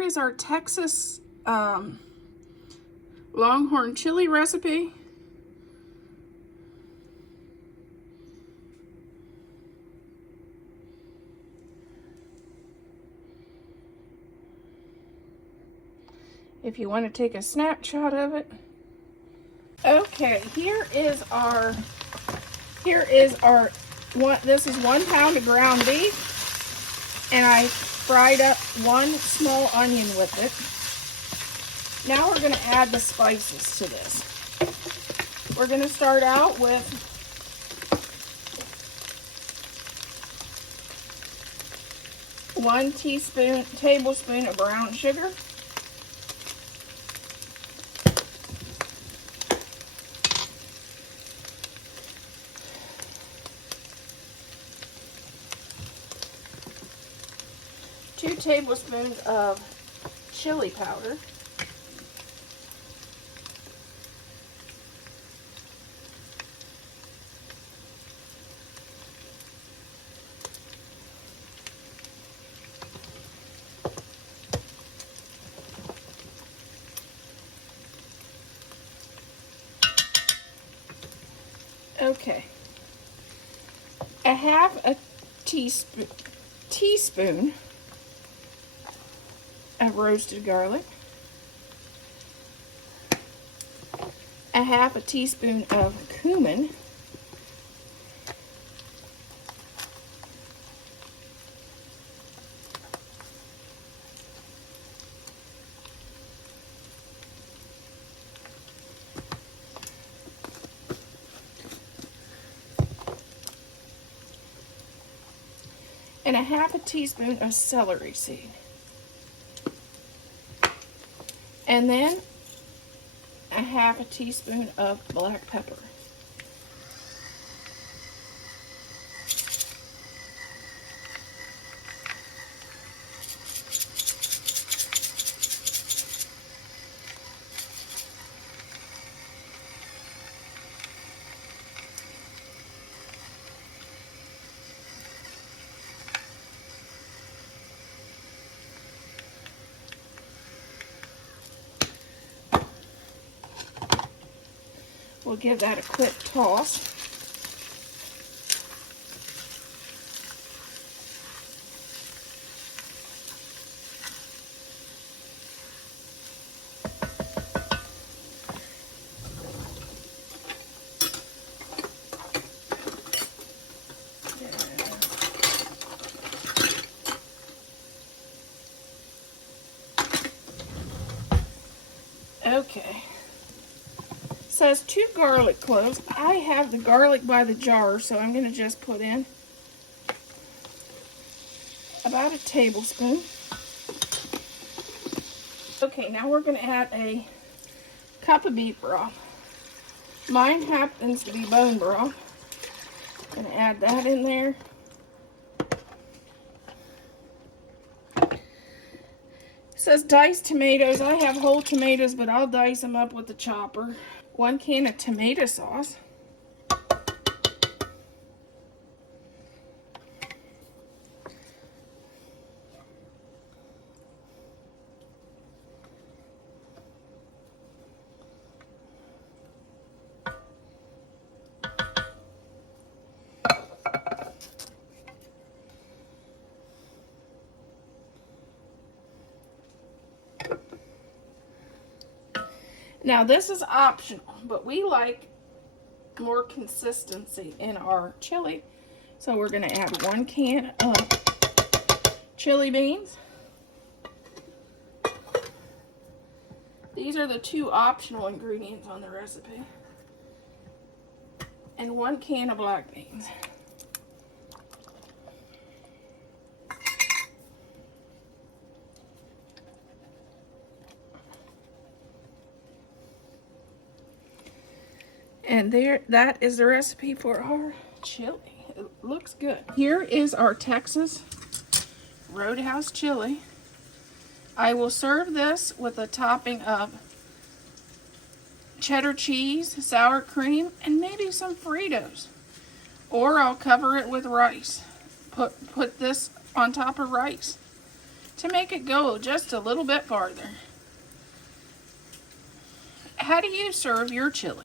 Here's our Texas Longhorn chili recipe. If you want to take a snapshot of it. Okay, this is 1 pound of ground beef, and I fried up 1 small onion with it. Now we're going to add the spices to this. We're going to start out with one tablespoon of brown sugar. Two tablespoons of chili powder. Okay. A half a teaspoon of roasted garlic, a half a teaspoon of cumin, and a half a teaspoon of celery seed. And then a half a teaspoon of black pepper. We'll give that a quick toss. Okay. Says 2 garlic cloves. I have the garlic by the jar, so I'm going to just put in about a tablespoon. Okay, now we're going to add a cup of beef broth. Mine happens to be bone broth. I'm going to add that in there. It says diced tomatoes. I have whole tomatoes, but I'll dice them up with the chopper. 1 can of tomato sauce. Now this is optional, but we like more consistency in our chili. So we're going to add 1 can of chili beans. These are the 2 optional ingredients on the recipe. And 1 can of black beans. And that is the recipe for our chili. It looks good. Here is our Texas Roadhouse Chili. I will serve this with a topping of cheddar cheese, sour cream, and maybe some Fritos. Or I'll cover it with rice. Put this on top of rice. to make it go just a little bit farther. How do you serve your chili?